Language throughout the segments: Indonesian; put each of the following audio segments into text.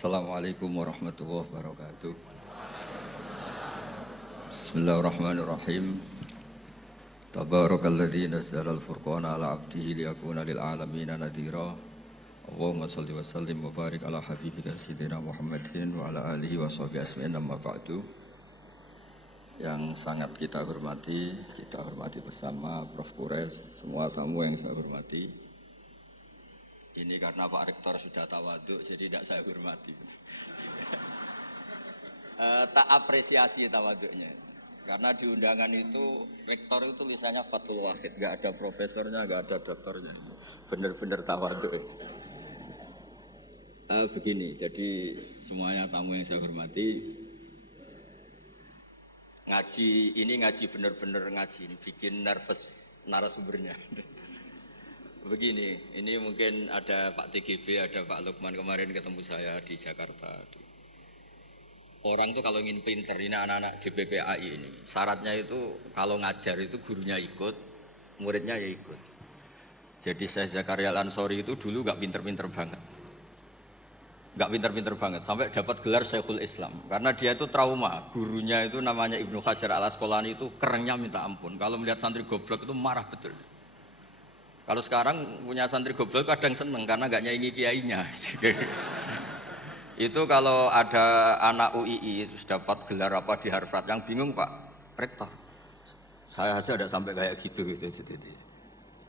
Assalamualaikum warahmatullahi wabarakatuh. Bismillahirrahmanirrahim. Tabarakalladzi nazzala al-furqana ala 'abdihi liyakuna lil 'alamin nadhira. Allahumma shalli wa sallim wa barik ala habibika sayyidina Muhammadin wa ala alihi wa sahbihi ajmain amma ba'du. Yang sangat kita hormati bersama Prof. Kures, semua tamu yang saya hormati. Ini karena Pak Rektor sudah tawaduk, jadi tidak saya hormati. Tak apresiasi tawaduknya. Karena di undangan itu, rektor itu misalnya Fathul Wahid, nggak ada profesornya, nggak ada doktornya. Bener-bener tawaduk. Begini, jadi semuanya tamu yang saya hormati, ngaji bener-bener ngaji, ini bikin nervous narasumbernya. Begini, ini mungkin ada Pak TGB, ada Pak Lukman kemarin ketemu saya di Jakarta. Orang tuh kalau ingin pinter, ini anak-anak GPPAI ini, syaratnya itu kalau ngajar itu gurunya ikut, muridnya ya ikut. Jadi saya Zakaria Al-Ansori itu dulu gak pinter-pinter banget. Gak pinter-pinter banget, sampai dapat gelar Syekhul Islam. Karena dia itu trauma, gurunya itu namanya Ibnu Hajar Al-Asqalani itu kerennya minta ampun. Kalau melihat santri goblok itu marah betul. Kalau sekarang punya santri goblok kadang seneng karena gak nyaingi kiainya. Itu kalau ada anak UII terus dapat gelar apa di Harvard, yang bingung Pak Rektor. Saya aja ada sampai kayak gitu.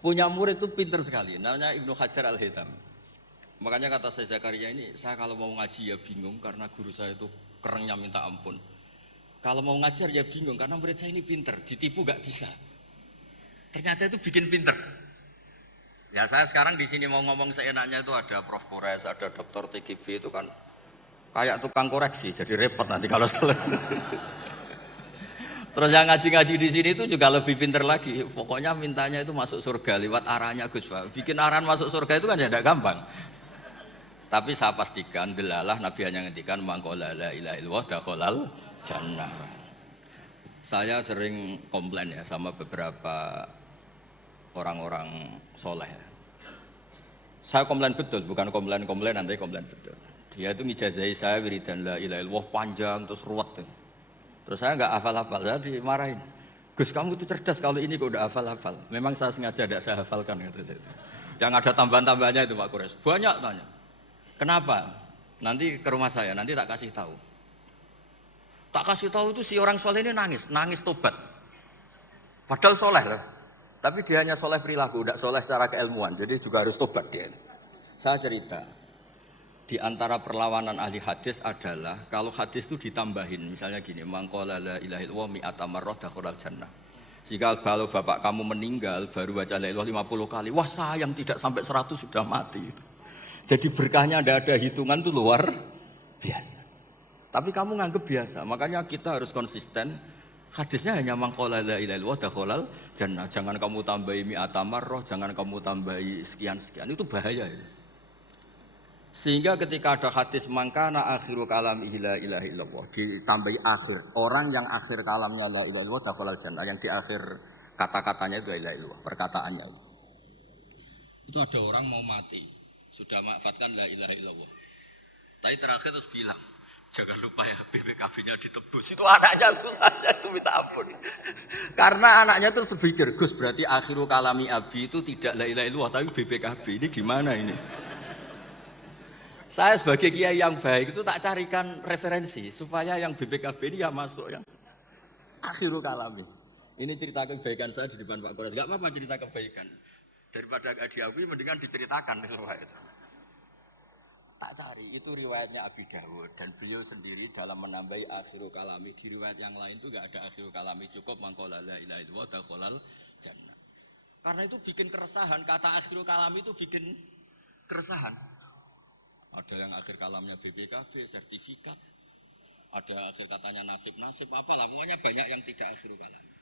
Punya murid itu pinter sekali, namanya Ibnu Hajar Al-Haythami. Makanya kata saya Zakaria ini, saya kalau mau ngaji ya bingung karena guru saya itu kerennya minta ampun. Kalau mau ngajar ya bingung karena murid saya ini pinter, ditipu gak bisa. Ternyata itu bikin pinter. Ya saya sekarang di sini mau ngomong seenaknya itu ada Prof. Kores, ada Dr. TGB itu kan kayak tukang koreksi, jadi repot nanti kalau salah. Terus yang ngaji-ngaji di sini itu juga lebih pinter lagi. Pokoknya mintanya itu masuk surga lewat arahnya Gus Pak. Bikin arahan masuk surga itu kan ya tidak gampang. Tapi saya pastikan delalah Nabi hanya ngendikan mangqala la ilaha illallah dakhalal jannah. Saya sering komplain ya sama beberapa orang-orang soleh. Saya komplain betul, bukan komplain nanti komplain betul. Dia itu ngijazahi saya wiridan la ilaha illallah panjang terus ruwet. Terus saya nggak hafal-hafal, saya dimarahin. Gus kamu itu cerdas kalau ini kok udah hafal-hafal. Memang saya sengaja tidak saya hafalkan gitu. Yang ada tambahan-tambahannya itu Pak Kures. Banyak tanya. Kenapa? Nanti ke rumah saya, nanti tak kasih tahu. Tak kasih tahu itu si orang soleh ini nangis tobat. Padahal soleh lah. Tapi dia hanya soleh perilaku, tidak soleh secara keilmuan. Jadi juga harus tobat dia. Saya cerita, di antara perlawanan ahli hadis adalah kalau hadis itu ditambahin, misalnya gini, mangqala la ilaha illallah mi'ata marrah dakhalal jannah. Jika kalau bapak kamu meninggal baru baca la ilaha 50 kali, wah sayang tidak sampai 100 sudah mati. Jadi berkahnya tidak ada hitungan itu luar biasa. Tapi kamu nganggep biasa, makanya kita harus konsisten. Hadisnya hanya mangqala la ilaha illallah dakhalal jannah. Jangan kamu tambahi mi'ata marrah, jangan kamu tambahi sekian-sekian. Itu bahaya itu. Sehingga ketika ada hadis mangkana akhiru kalamihi la ilaha illallah ditambahi akhir. Orang yang akhir kalamnya la ilaha illallah dakhalal jannah. Yang di akhir kata-katanya itu la ilaha illallah, perkataannya itu. Itu ada orang mau mati, sudah mafatkan la ilaha illallah. Tapi terakhir terus bilang, jangan lupa ya BPKB-nya ditebus. Itu anaknya susahnya itu minta ampun. Karena anaknya terus berpikir, Gus berarti akhiru kalami abi itu tidak la ilaha illallah tapi BPKB. Ini gimana ini? Saya sebagai kiai yang baik itu tak carikan referensi supaya yang BPKB ini ya masuk yang akhiru kalami. Ini cerita kebaikan saya di depan Pak Kores. Gak apa-apa cerita kebaikan. Daripada gak diakui mendingan diceritakan supaya itu. Tak cari, itu riwayatnya Abi Dawud dan beliau sendiri dalam menambahi akhiru kalami. Di riwayat yang lain itu gak ada akhiru kalami, cukup mangqala la ilaha illallah dakhalal jannah. Karena itu bikin keresahan, kata akhiru kalami itu bikin keresahan. Ada yang akhir kalamnya BPKB, sertifikat. Ada akhir katanya nasib-nasib, apalah. Pokoknya banyak yang tidak akhiru kalami.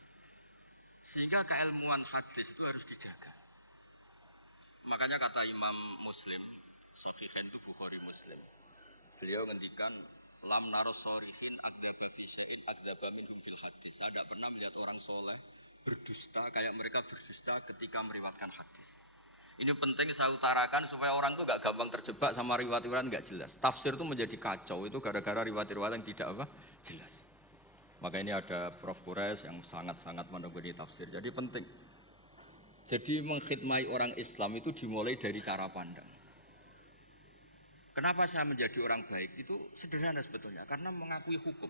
Sehingga keilmuan hadis itu harus dijaga. Makanya kata Imam Muslim, Sahihain itu Bukhari Muslim. Beliau ngendikan lam naros sholihin akdzaba fi syai'in akdzaba minhum fil hadis. Saya tidak pernah melihat orang soleh berdusta kayak mereka berdusta ketika meriwayatkan hadis. Ini penting saya utarakan supaya orang tuh gak gampang terjebak sama riwayat-riwayat gak jelas. Tafsir itu menjadi kacau itu gara-gara riwayat-riwayat yang tidak apa jelas. Maka ini ada Prof. Kures yang sangat-sangat menekuni tafsir. Jadi penting. Jadi mengkhidmati orang Islam itu dimulai dari cara pandang. Kenapa saya menjadi orang baik? Itu sederhana sebetulnya. Karena mengakui hukum.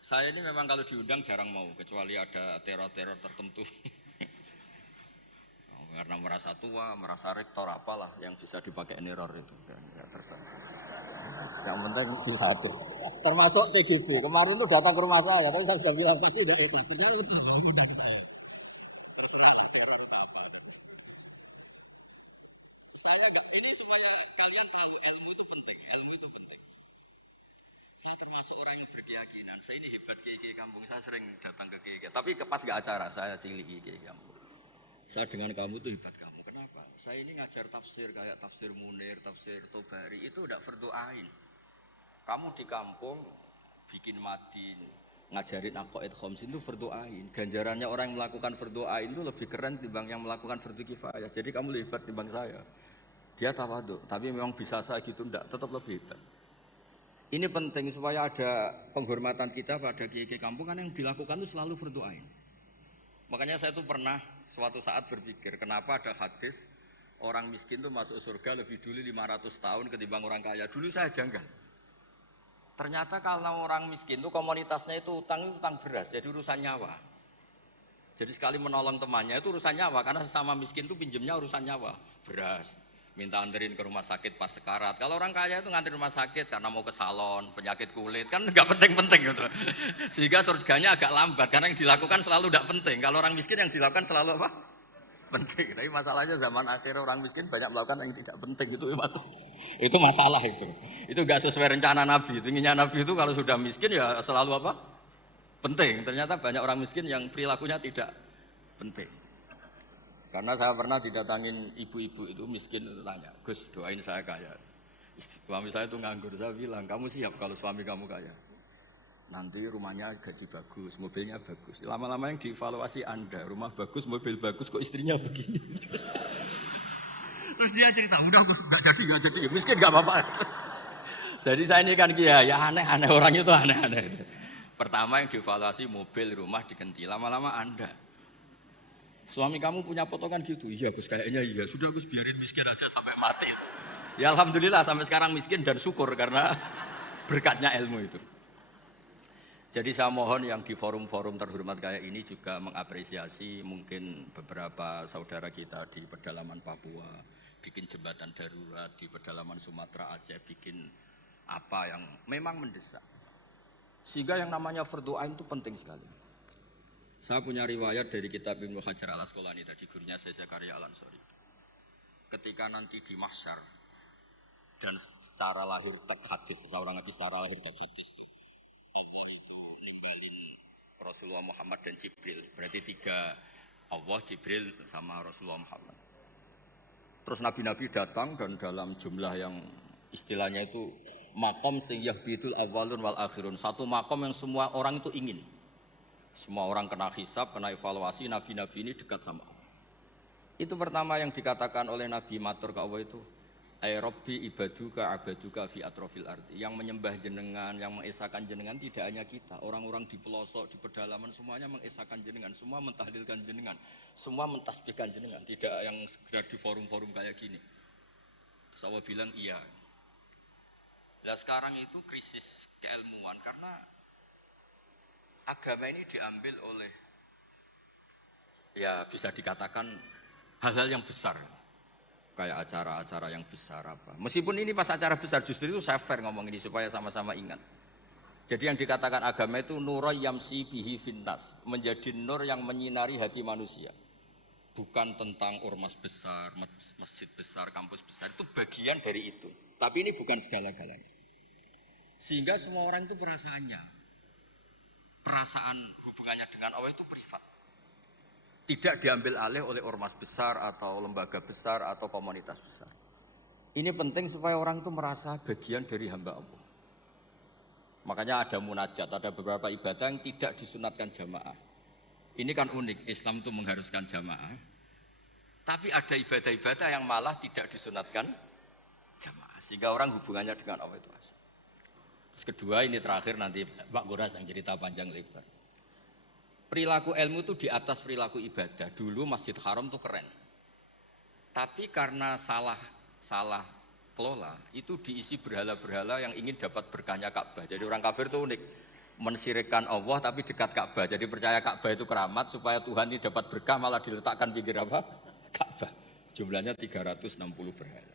Saya ini memang kalau diundang jarang mau. Kecuali ada teror-teror tertentu. Karena merasa tua, merasa rektor apalah yang bisa dipakai neror itu. Ya terserah. Yang penting bisa hadir. Termasuk PGB. Kemarin tuh datang ke rumah saya. Tapi saya sudah bilang pasti tidak ikhlas. Padahal undang saya. Terserah teror atau apa. Saya ini supaya kalian tahu ilmu itu penting. Ilmu itu penting. Saya termasuk orang yang berkeyakinan. Saya ini hebat kiai kampung. Saya sering datang ke kiai. Tapi pas nggak acara saya cilik kiai kampung. Saya dengan kamu tuh hebat kamu. Kenapa? Saya ini ngajar tafsir kayak tafsir Munir, tafsir Tobari itu udah fardu ain. Kamu di kampung bikin madin, ngajarin aqaid khamsin itu fardu ain. Ganjarannya orang yang melakukan fardu ain itu lebih keren timbang yang melakukan fardu kifayah. Jadi kamu lebih hebat timbang saya. Dia tawadhu, tapi memang bisa saya gitu enggak, tetap lebih hebat. Ini penting supaya ada penghormatan kita pada kiai-kiai kampung kan yang dilakukan itu selalu fardu ain. Makanya saya tuh pernah suatu saat berpikir kenapa ada hadis orang miskin tuh masuk surga lebih dulu 500 tahun ketimbang orang kaya. Dulu saya janggal. Ternyata kalau orang miskin tuh komunitasnya itu utang beras, jadi urusan nyawa. Jadi sekali menolong temannya itu urusan nyawa karena sesama miskin tuh pinjemnya urusan nyawa, beras. Minta anterin ke rumah sakit pas sekarat. Kalau orang kaya itu nganterin rumah sakit karena mau ke salon, penyakit kulit, kan nggak penting-penting gitu. Sehingga surganya agak lambat karena yang dilakukan selalu tidak penting. Kalau orang miskin yang dilakukan selalu apa? Penting. Tapi masalahnya zaman akhir orang miskin banyak melakukan yang tidak penting itu masalah itu. Itu nggak sesuai rencana Nabi. Inginnya Nabi itu kalau sudah miskin ya selalu apa? Penting. Ternyata banyak orang miskin yang perilakunya tidak penting. Karena saya pernah didatangin ibu-ibu itu miskin itu tanya, Gus doain saya kaya. Suami saya itu nganggur, saya bilang kamu siap kalau suami kamu kaya. Nanti rumahnya gaji bagus, mobilnya bagus. Lama-lama yang dievaluasi Anda, rumah bagus, mobil bagus, kok istrinya begini. Terus dia cerita, udah Gus gak jadi, miskin gak apa-apa. Jadi saya ini kan ya aneh-aneh, orangnya itu aneh-aneh. Pertama yang dievaluasi mobil, rumah diganti, lama-lama Anda. Suami kamu punya potongan gitu? Iya Gus, kayaknya iya. Sudah Gus biarin miskin aja sampai mati. Ya alhamdulillah sampai sekarang miskin dan syukur karena berkatnya ilmu itu. Jadi saya mohon yang di forum-forum terhormat kayak ini juga mengapresiasi mungkin beberapa saudara kita di pedalaman Papua, bikin jembatan darurat di pedalaman Sumatera Aceh, bikin apa yang memang mendesak. Sehingga yang namanya fardu ain itu penting sekali. Saya punya riwayat dari kitab Ibnu Hajar al-Asqalani tadi gurunya Syekh Zakaria Al-Ansari. Ketika nanti di mahsyar dan secara lahir tak hadis, seorang lagi secara lahir tak hadis itu Allah itu nimbalin Rasulullah Muhammad dan Jibril. Berarti tiga, Allah, Jibril sama Rasulullah Muhammad. Terus nabi-nabi datang dan dalam jumlah yang istilahnya itu makom sing yahbitul awwalun wal akhirun. Satu makom yang semua orang itu ingin. Semua orang kena hisab, kena evaluasi, nabi-nabi ini dekat sama Allah. Itu pertama yang dikatakan oleh Nabi matur ke Allah itu, ay Rabbi ibaduka abaduka fi atrofil ardi. Yang menyembah jenengan, yang mengesahkan jenengan tidak hanya kita. Orang-orang di pelosok, di pedalaman semuanya mengesahkan jenengan. Semua mentahlilkan jenengan. Semua mentasbihkan jenengan. Tidak yang sekedar di forum-forum kayak gini. Terus Allah bilang iya. Nah sekarang itu krisis keilmuan karena agama ini diambil oleh ya bisa dikatakan hal-hal yang besar kayak acara-acara yang besar apa. Meskipun ini pas acara besar justru itu saya fair ngomong ini supaya sama-sama ingat. Jadi yang dikatakan agama itu nurul yamsi bihi finnas, menjadi nur yang menyinari hati manusia. Bukan tentang ormas besar, masjid besar, kampus besar, itu bagian dari itu. Tapi ini bukan segala-galanya. Sehingga semua orang itu perasaan hubungannya dengan Allah itu privat. Tidak diambil alih oleh ormas besar atau lembaga besar atau komunitas besar. Ini penting supaya orang itu merasa bagian dari hamba Allah. Makanya ada munajat, ada beberapa ibadah yang tidak disunatkan jamaah. Ini kan unik, Islam itu mengharuskan jamaah. Tapi ada ibadah-ibadah yang malah tidak disunatkan jamaah, sehingga orang hubungannya dengan Allah itu asal. Terus kedua, ini terakhir nanti Pak Goras yang cerita panjang lebar. Perilaku ilmu itu di atas perilaku ibadah. Dulu Masjid Haram itu keren. Tapi karena salah kelola, itu diisi berhala-berhala yang ingin dapat berkahnya Ka'bah. Jadi orang kafir itu unik. Mensyirikkan Allah tapi dekat Ka'bah. Jadi percaya Ka'bah itu keramat, supaya Tuhan ini dapat berkah malah diletakkan pinggir apa? Ka'bah. Jumlahnya 360 berhala.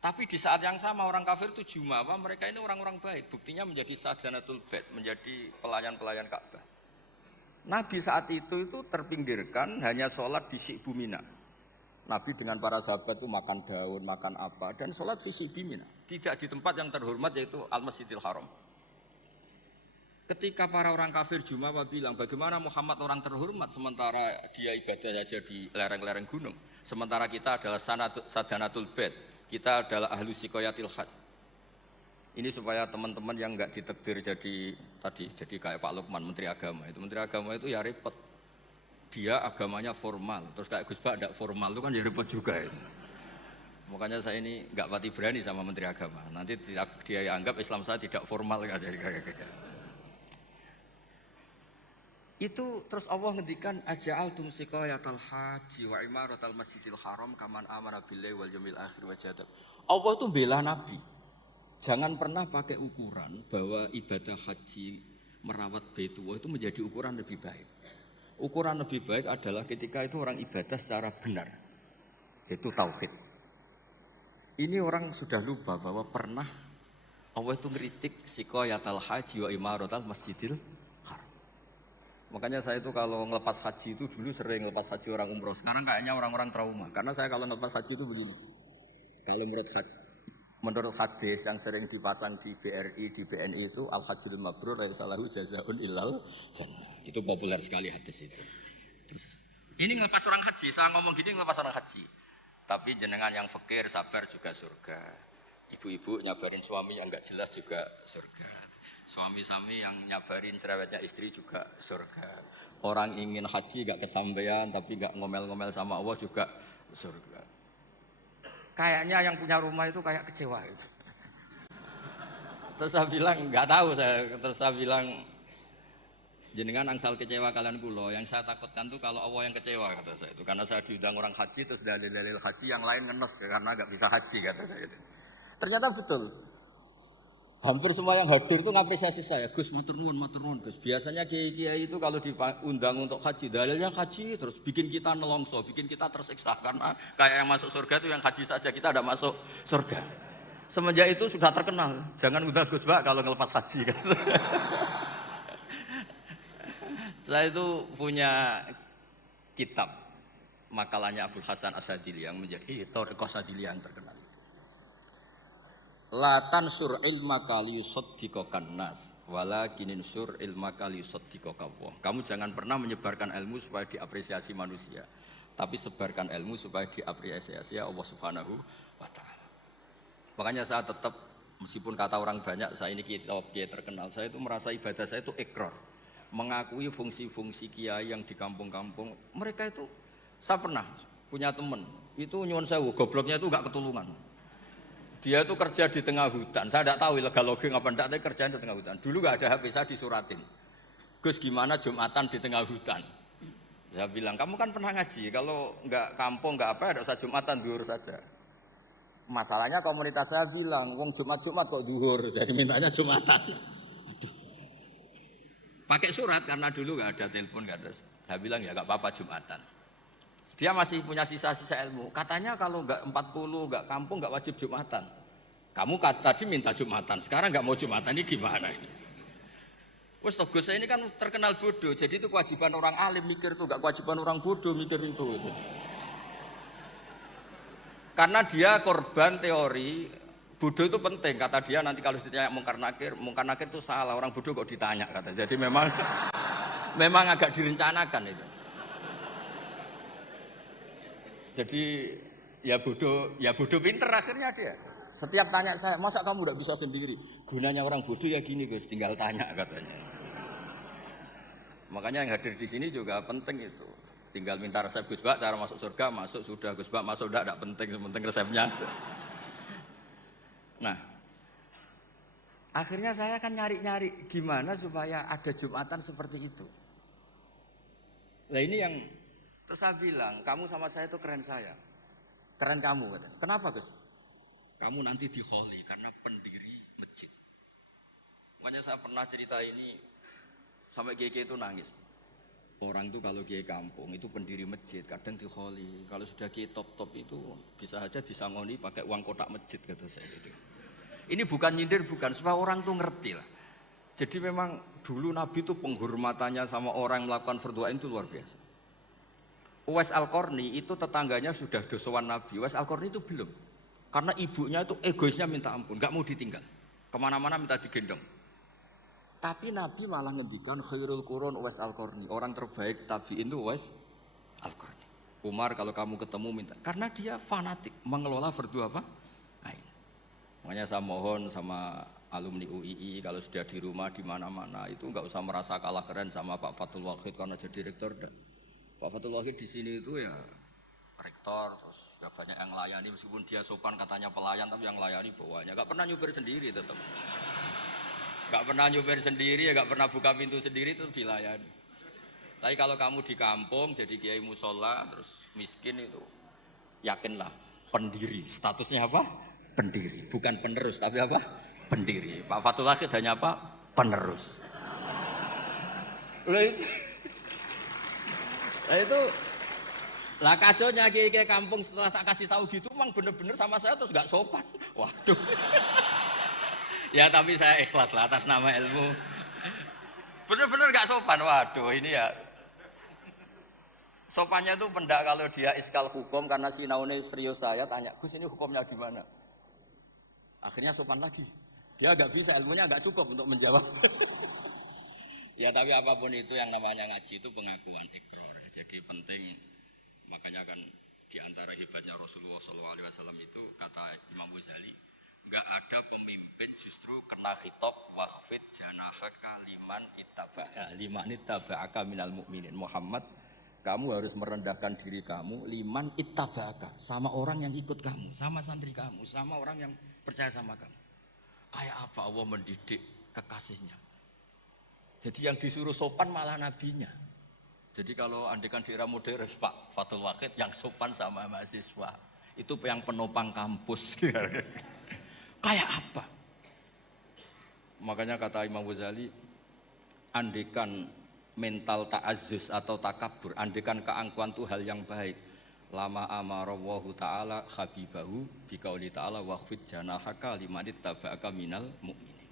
Tapi di saat yang sama orang kafir itu jumawa, mereka ini orang-orang baik. Buktinya menjadi sadanatul bait, menjadi pelayan-pelayan Ka'bah. Nabi saat itu terpinggirkan, hanya sholat di Syi'bu Mina. Nabi dengan para sahabat itu makan daun, makan apa, dan sholat di Syi'bu Mina. Tidak di tempat yang terhormat yaitu Al-Masjidil Haram. Ketika para orang kafir jumawa bilang, bagaimana Muhammad orang terhormat sementara dia ibadah saja di lereng-lereng gunung. Sementara kita adalah sadanatul bait. Kita adalah ahlu sikoyatil had. Ini supaya teman-teman yang enggak ditakdir jadi kayak Pak Lukman, Menteri Agama. Menteri Agama itu ya repot. Dia agamanya formal. Terus kayak Gus Bak enggak formal itu kan ya repot juga itu. Makanya saya ini enggak pati berani sama Menteri Agama. Nanti dia anggap Islam saya tidak formal kan jadi kayak. Itu terus Allah ngendikan aja'altum siqayatal haji wa imaratal masjidil haram kaman amana billahi wal yaumil akhir wa jadab. Allah itu bela Nabi. Jangan pernah pakai ukuran bahwa ibadah haji merawat Baitullah itu menjadi ukuran lebih baik. Ukuran lebih baik adalah ketika itu orang ibadah secara benar. Yaitu tauhid. Ini orang sudah lupa bahwa pernah Allah itu ngeritik siqayatal haji wa imaratal masjidil. Makanya saya itu kalau ngelepas haji itu dulu sering ngelepas haji orang umroh. Sekarang kayaknya orang-orang trauma. Karena saya kalau ngelepas haji itu begini. Kalau menurut hadis yang sering dipasang di BRI, di BNI itu al-hajjul mabrur laisa lahu jazaa'un illal jannah. Itu populer sekali hadis itu. Terus ini ngelepas orang haji, saya ngomong gini ngelepas orang haji. Tapi jenengan yang fakir, sabar juga surga. Ibu-ibu nyabarin suami yang enggak jelas juga surga. Suami-suami yang nyabarin cerewetnya istri juga surga. Orang ingin haji gak kesampaian tapi gak ngomel-ngomel sama Allah juga surga. Kayaknya yang punya rumah itu kayak kecewa itu. Terus saya bilang gak tahu saya. Terus saya bilang jenengan angsal kecewa kalian kula. Yang saya takutkan tuh kalau Allah yang kecewa kata saya itu. Karena saya diundang orang haji terus dalil-dalil haji yang lain ngenes karena gak bisa haji kata saya itu. Ternyata betul. Hampir semua yang hadir itu ngapresiasi saya. Gus matur nuwun Gus. Biasanya kiai-kiai itu kalau diundang untuk haji, dalilnya haji terus bikin kita nelongso, bikin kita tersiksa karena kayak yang masuk surga itu yang haji saja, kita ada masuk surga. Semenjak itu sudah terkenal. Jangan undang Gus Bak kalau ngelepas haji kan. Saya itu punya kitab makalahnya Abdul Hasan Asadili yang menjadi Thariqah Sadiliyah yang terkenal. La tansur ilmaka liyusaddiqakan nas walakinin sur ilmaka liyusaddiqaka Allah. Kamu jangan pernah menyebarkan ilmu supaya diapresiasi manusia, tapi sebarkan ilmu supaya diapresiasi Allah Subhanahu wa taala. Makanya saya tetap meskipun kata orang banyak saya ini kiai terkenal, saya itu merasa ibadah saya itu ikrar, mengakui fungsi-fungsi kiai yang di kampung-kampung. Mereka itu saya pernah punya teman, itu nyuwun sewu gobloknya itu enggak ketulungan. Dia itu kerja di tengah hutan. Saya tidak tahu ilegal logging apa enggak, tapi kerjaan di tengah hutan. Dulu enggak ada HP, saya disuratin. Gus gimana Jumatan di tengah hutan? Saya bilang, kamu kan pernah ngaji, kalau enggak kampung enggak apa, enggak usah Jumatan, duhur saja. Masalahnya komunitas saya bilang, wong Jumat kok duhur, jadi mintanya Jumatan. Aduh. Pakai surat karena dulu enggak ada telepon, enggak ada. Saya bilang ya enggak apa-apa Jumatan. Dia masih punya sisa-sisa ilmu. Katanya kalau enggak 40, enggak kampung, enggak wajib Jumatan. Kamu tadi minta Jumatan, sekarang enggak mau Jumatan, ini gimana ini? Wes Gus saya ini kan terkenal bodoh, jadi itu kewajiban orang alim mikir itu, enggak kewajiban orang bodoh mikir itu. Karena dia korban teori bodoh itu penting, kata dia nanti kalau ditanya mungkar nakir itu salah, orang bodoh kok ditanya kata. Jadi memang agak direncanakan itu. Jadi ya bodoh pinter akhirnya dia. Setiap tanya saya, masa kamu tidak bisa sendiri? Gunanya orang bodoh ya gini Gus, tinggal tanya katanya. Makanya yang hadir di sini juga penting itu. Tinggal minta resep Gus Bak, cara masuk surga, masuk sudah Gus Bak, masuk enggak penting, yang penting resepnya. Nah, akhirnya saya kan nyari-nyari gimana supaya ada Jumatan seperti itu. Nah ini yang terus saya bilang, kamu sama saya itu keren saya. Keren kamu katanya. Kenapa Gus? Kamu nanti diholi karena pendiri masjid. Makanya saya pernah cerita ini sampai kiai itu nangis. Orang itu kalau kiai kampung itu pendiri masjid, kadang diholi. Kalau sudah kiai top-top itu bisa aja disangoni pakai uang kotak masjid kata saya itu. Ini bukan nyindir, bukan, supaya orang tuh ngerti lah. Jadi memang dulu Nabi itu penghormatannya sama orang yang melakukan fardhu ain itu luar biasa. Uwais Al-Qarni itu tetangganya sudah dosowan Nabi. Uwais Al-Qarni itu belum. Karena ibunya itu egoisnya minta ampun, gak mau ditinggal. Kemana-mana minta digendong. Tapi Nabi malah ngendikan khairul qurun Uwais Al-Qarni. Orang terbaik tabi'in itu Uwais Al-Qarni. Umar kalau kamu ketemu minta. Karena dia fanatik mengelola fardhu apa? Ain. Makanya saya mohon sama alumni UII kalau sudah di rumah di mana-mana itu nggak usah merasa kalah keren sama Pak Fathul Wahid karena jadi rektor. Pak Fathul Wahid di sini itu ya rektor, terus ya banyak yang layani meskipun dia sopan katanya pelayan tapi yang layani bawahnya. Nggak pernah nyupir sendiri tetap. Nggak pernah nyupir sendiri ya nggak pernah buka pintu sendiri itu dilayani. Tapi kalau kamu di kampung jadi kiai musola terus miskin itu yakinlah pendiri. Statusnya apa? Pendiri, bukan penerus tapi apa? Pendiri. Pak Fathul Wahid hanya apa? Penerus. Itu lah kacaunya kiai kampung setelah tak kasih tahu gitu memang bener-bener sama saya terus gak sopan. Waduh. Ya tapi saya ikhlas lah atas nama ilmu. Bener-bener gak sopan. Waduh ini ya. Sopannya tuh pendak kalau dia iskal hukum karena sinaune serius saya tanya, Gus ini hukumnya gimana? Akhirnya sopan lagi. Dia agak bisa, ilmunya agak cukup untuk menjawab. Ya tapi apapun itu yang namanya ngaji itu pengakuan ikrar. Jadi penting, makanya kan diantara hebatnya Rasulullah SAW itu kata Imam Ghazali, nggak ada pemimpin justru kena khitab waqfid janahaka liman ittaba'aka minal mu'minin. Muhammad, kamu harus merendahkan diri kamu liman ittaba'aka, sama orang yang ikut kamu, sama santri kamu, sama orang yang percaya sama kamu. Kayak apa Allah mendidik kekasihnya. Jadi yang disuruh sopan malah nabinya. Jadi kalau andekan di era modern Pak Fathul Wahid yang sopan sama mahasiswa itu yang penopang kampus. Kayak apa? Makanya kata Imam Ghazali, andekan mental ta'azzus atau takabur, andekan keangkuhan itu hal yang baik. Lama amarallahu ta'ala habibahu biqauli ta'ala waqfid janahaka limanit taba'aka minal mu'minin.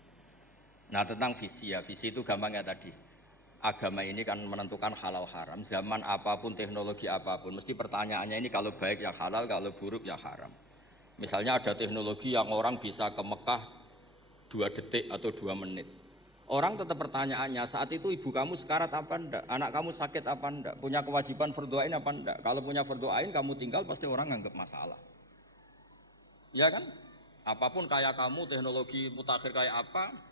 Nah tentang visi ya, visi itu gampangnya tadi. Agama ini kan menentukan halal haram. Zaman apapun, teknologi apapun, mesti pertanyaannya ini kalau baik ya halal, kalau buruk ya haram. Misalnya ada teknologi yang orang bisa ke Mekah 2 detik atau 2 menit. Orang tetap pertanyaannya, saat itu ibu kamu sekarat apa enggak? Anak kamu sakit apa enggak? Punya kewajiban fardhu ain apa enggak? Kalau punya fardhu ain kamu tinggal pasti orang anggap masalah. Ya kan? Apapun kayak kamu, teknologi mutakhir kayak apa?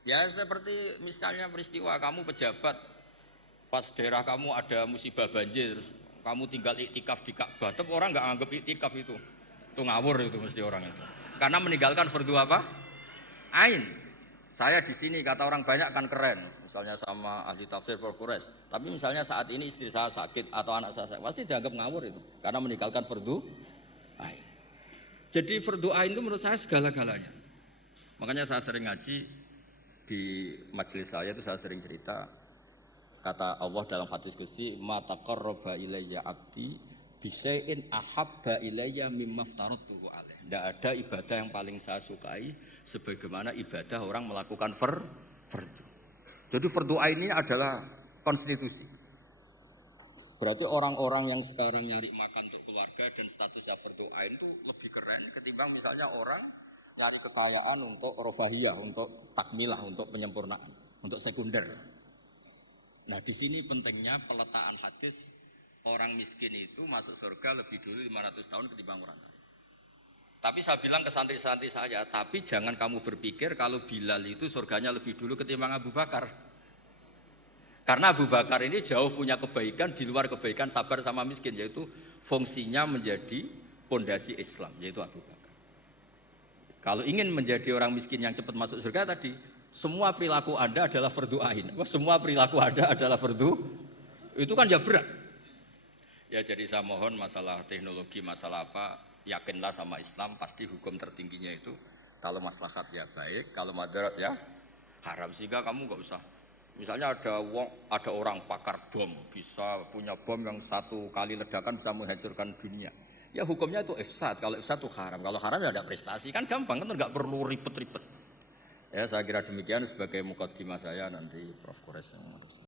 Ya seperti misalnya peristiwa kamu pejabat pas daerah kamu ada musibah banjir, kamu tinggal iktikaf di Ka'bah, tetap orang enggak anggap iktikaf itu. Itu ngawur itu mesti orang itu. Karena meninggalkan fardhu apa? Ain. Saya di sini kata orang banyak kan keren, misalnya sama ahli tafsir Quraisy. Tapi misalnya saat ini istri saya sakit atau anak saya sakit, pasti dianggap ngawur itu, karena meninggalkan fardhu ain. Jadi fardhu ain itu menurut saya segala-galanya. Makanya saya sering ngaji di majelis saya itu saya sering cerita, kata Allah dalam hadis qudsi, "Ma taqarraba ilayya 'abdi bi syai'in ahabba ilayya mimma aftaratuhu alaih." Tidak ada ibadah yang paling saya sukai sebagaimana ibadah orang melakukan fardhu. Jadi fardhu ain ini adalah konstitusi. Berarti orang-orang yang sekarang nyari makan untuk keluarga dan statusnya fardhu ain itu lebih keren ketimbang misalnya orang nyari kekayaan untuk rofahiyah, untuk takmilah, untuk penyempurnaan, untuk sekunder. Nah di sini pentingnya peletaan hadis, orang miskin itu masuk surga lebih dulu 500 tahun ketimbang orang kaya. Tapi saya bilang ke santri-santri saya, tapi jangan kamu berpikir kalau Bilal itu surganya lebih dulu ketimbang Abu Bakar. Karena Abu Bakar ini jauh punya kebaikan di luar kebaikan sabar sama miskin, yaitu fungsinya menjadi pondasi Islam, yaitu Abu Bakar. Kalau ingin menjadi orang miskin yang cepat masuk surga tadi, semua perilaku Anda adalah fardu ain. Wah, semua perilaku Anda adalah fardu. Itu kan ya berat. Ya jadi saya mohon masalah teknologi, masalah apa, yakinlah sama Islam, pasti hukum tertingginya itu kalau maslahat ya baik, kalau madarat ya haram. Sehingga kamu nggak usah. Misalnya ada orang pakar bom, bisa punya bom yang satu kali ledakan bisa menghancurkan dunia. Ya hukumnya itu ifsad, kalau ifsad itu haram. Kalau haram ya ada prestasi, kan gampang, kan nggak perlu ribet-ribet. Ya saya kira demikian sebagai mukaddimah saya, nanti Prof. Kores yang